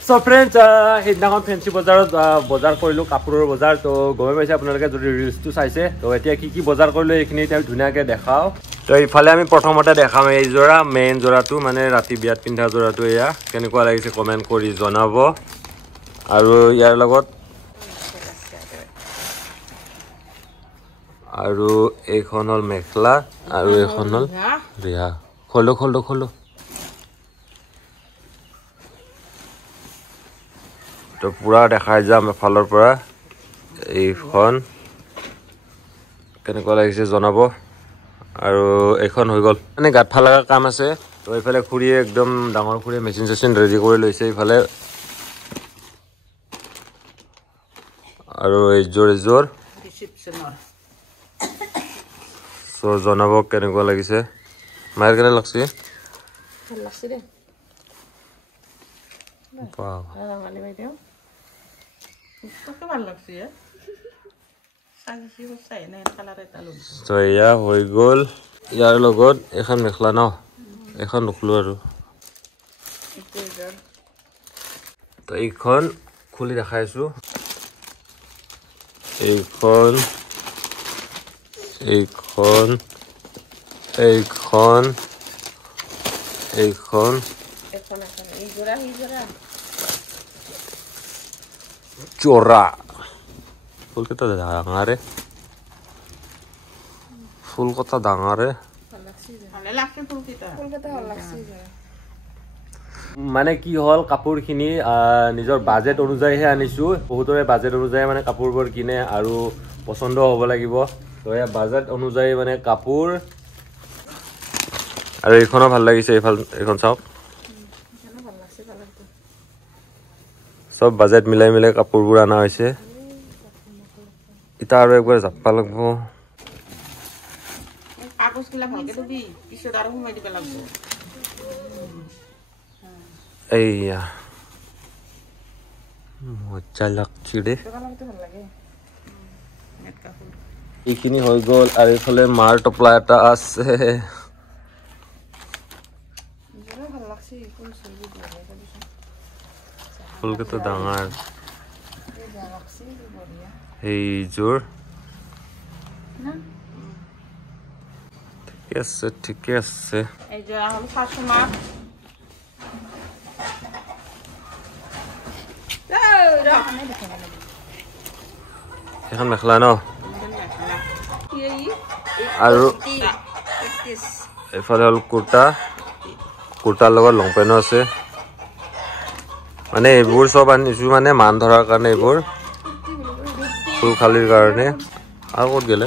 So friends, সেইদিনাখন fancy বজাৰত বজাৰ কৰিলোঁ কাপোৰৰ বজাৰ তো গমে পাইছে আপোনালোকে যদি ৰিলছটো চাইছে তো এতিয়া কি বজাৰ কৰিলোঁ এইখিনি এতিয়া ধুনীয়াকৈ দেখাওঁ তো ইফালে আমি প্ৰথমতে দেখাম এই যোৰা মেইন যোৰাটো মানে ৰাতি বিয়াত পিন্ধা যোৰাটো এয়া কেনেকুৱা লাগিছে কমেণ্ট কৰি জনাব আৰু ইয়াৰ লগত আৰু এইখন হ'ল মেখেলা আৰু এইখন হ'ল ৰিহা খোলো তো পুৰা দেখাই যাম এফালৰ পৰা এইখন কেনেকুৱা লাগিছে জনাব আৰু এইখন হৈ গ'ল মানে গাঁঠা লগা কাম আছে তো এইফালে খুৰীয়ে একদম ডাঙৰ খুৰীয়ে মেচিন চেচিন ৰেডি কৰি লৈছে এইফালে আৰু এইযোৰ তো জনাব কেনেকুৱা লাগিছে মায়েৰ কেনে লাগছে দে বাহ ভালে বাইদেউ ভাল লাগছে সাজি চাই না কালার এটা লম তো ইয়া হৈ গ'ল ইয়াৰ লগত এখন মেখলা ন এখন নুখলো আৰু তো এইখন খুলি দেখাইছো এইখন চোৰা ফুল কেইটা ডাঙৰে ফুল কটা ডাঙৰে মানে কি হ'ল কাপোৰখিনি নিজৰ বাজেট অনুযায়ীহে আনিছো বহুতৰে বাজেট অনুযায়ী মানে কাপোৰবোৰ কিনে আৰু পছন্দ হ'ব লাগিব তো এয়া বাজেট অনুযায়ী মানে কাপোৰ আৰু এইখনো ভাল লাগিছে এইখন চাওক সব বাজেট মিলাই কাপোৰবোৰ আনা হৈছে ইটা আৰু একবাৰ জাপা লাগব কাগজগুলা ভালকে দিবি পিছত আৰু সোমাই দিবা লাগব এইয়া মজা লাগছে দে এইখিনি হৈ গ'ল আৰু এইফালে মাৰ টপলা এটা আছে ফুলকেইটা ডাঙৰ এইযোৰ ঠিকে আছে এখন মেখেলা ন আৰু এইফালে হ'ল কুৰ্তাৰ লগত লং পেণ্টো আছে মানে এইবোৰ চব আনিছো মানে মান ধৰাৰ কাৰণে এইবোৰ ফুল খালিৰ কাৰণে আৰু ক'ত গেলে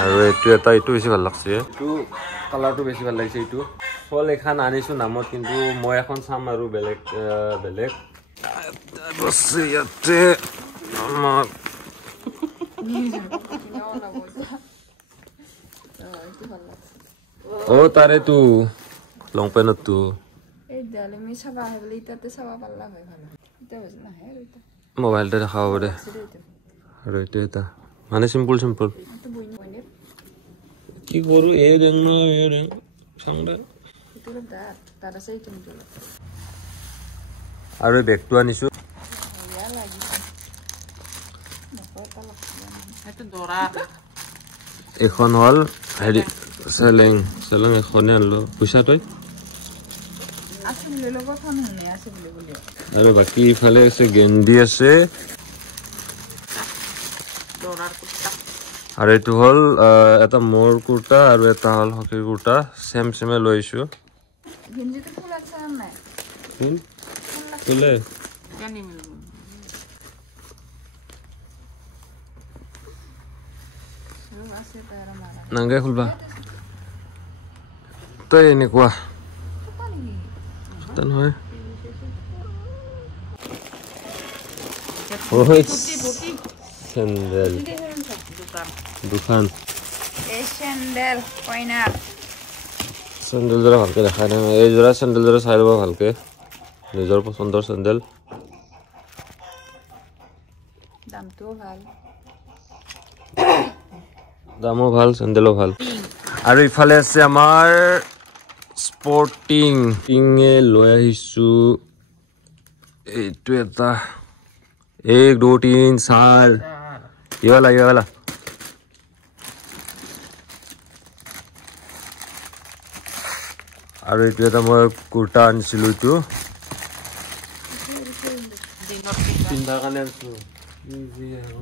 আৰু এইটো বেছি ভাল লাগছে এইটো কালাৰটো বেছি ভাল লাগিছে এইটো ফল এখন আনিছো নামত কিন্তু মই এখন চাম আৰু বেলেগ ইয়াতে আমাৰ ও তাৰে তো লং পেণ্টটো মোবাইলতে দেখাব দে আৰু এইটো এটা মানে চিম্পল কি কৰো এই ৰেং চাং দে আৰু বেগটো আনিছো এখন হ'ল হেৰি চেলেং এখনে আনলো পইচা তই আৰু বাকী ইফালে আছে গেন্দি আছে আৰু এইটো হ'ল এটা মোৰ কুৰ্তা আৰু এটা হ'ল হকিৰ কুৰ্তা চেমে লৈছো নাংগে খুলবা তই এনেকুৱা নহয় চেণ্ডেল দোকান চেণ্ডেল যোৰা ভালকে দেখাই নাই এই যোৰা চেণ্ডেল যোৰা চাই ল'ব ভালকে নিজৰ পচন্দৰ চেণ্ডেল দামো ভাল চেণ্ডেলো ভাল আৰু ইফালে আছে আমাৰ স্পৰ্টিং টিঙে লৈ আহিছো এইটো এটা 1 2 3 4 ইৱালা আৰু এইটো এটা মই কুৰ্তা আনিছিলো এইটো পিন্ধাৰ কাৰণে আনিছো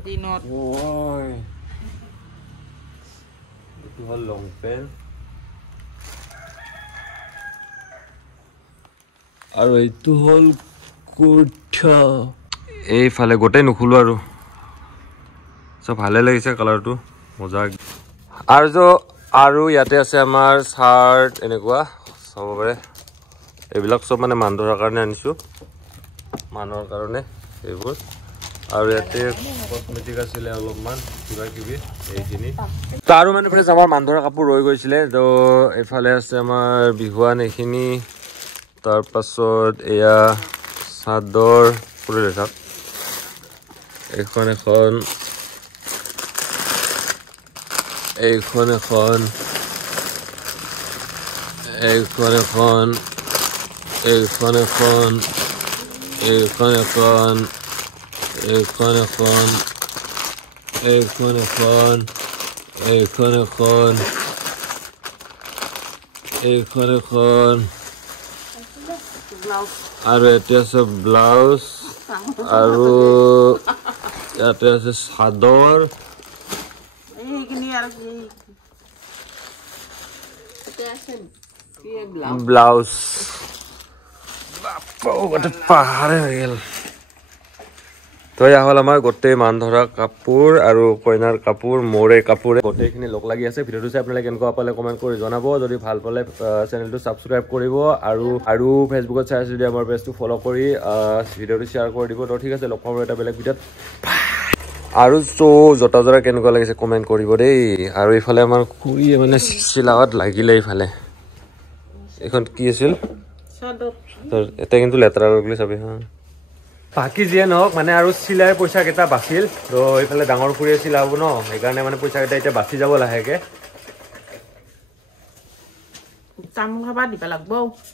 দিনত এইটো হ'ল লং পেণ্ট আৰু এইটো হ'ল কুৰ্তা এইফালে গোটেই নুখুলো আৰু ভালে লাগিছে কালাৰটো মজা আৰু ইয়াতে আছে আমাৰ চাৰ্ট এনেকুৱা চাব পাৰে এইবিলাক চব মানে মান ধৰাৰ কাৰণে আনিছো মানুহৰ কাৰণে এইবোৰ আৰু ইয়াতে কসমেটিক আছিলে অলপমান কিবা কিবি এইখিনি তো আৰু মানে ফ্ৰেছ আমাৰ মান ধৰা কাপোৰ ৰৈ গৈছিলে তো এইফালে আছে আমাৰ বিহুৱান এইখিনি তাৰপাছত এয়া চাদৰ পুৰে দেখাক এইখন আৰু এতিয়া আছে ব্লাউজ আৰু ইয়াতে আছে চাদৰ ব্লাউজ পাহাৰে হৈ গেল তো এয়া হ'ল আমাৰ গোটেই মান ধৰা কাপোৰ আৰু কইনাৰ কাপোৰ মোৰে কাপোৰে গোটেইখিনি লগ লাগি আছে ভিডিঅ'টো চাই আপোনালোকে কেনেকুৱা পালে কমেণ্ট কৰি জনাব যদি ভাল পালে চেনেলটো ছাবস্ক্ৰাইব কৰিব আৰু ফেচবুকত চাই আছে যদি আমাৰ পেজটো ফ'ল' কৰি ভিডিঅ'টো শ্বেয়াৰ কৰি দিব তো ঠিক আছে লগ পাব এটা বেলেগ ভিডিঅ'ত আৰু জোতা জোৰা কেনেকুৱা লাগিছে কমেণ্ট কৰিব দেই আৰু এইফালে আমাৰ খুৰীয়ে মানে চিলাৱত লাগিলে এইফালে এইখন কি আছিল এটা কিন্তু লেতেৰা কৰি চাবি হা বাকী যিয়ে নহওক মানে আৰু চিলাই পইচা কেইটা বাচিল তো এইফালে ডাঙৰ খুৰীয়ে চিলাব ন সেইকাৰণে মানে পইচা কেইটা এতিয়া বাচি যাব লাহেকে চাম খাবা দিবা লাগব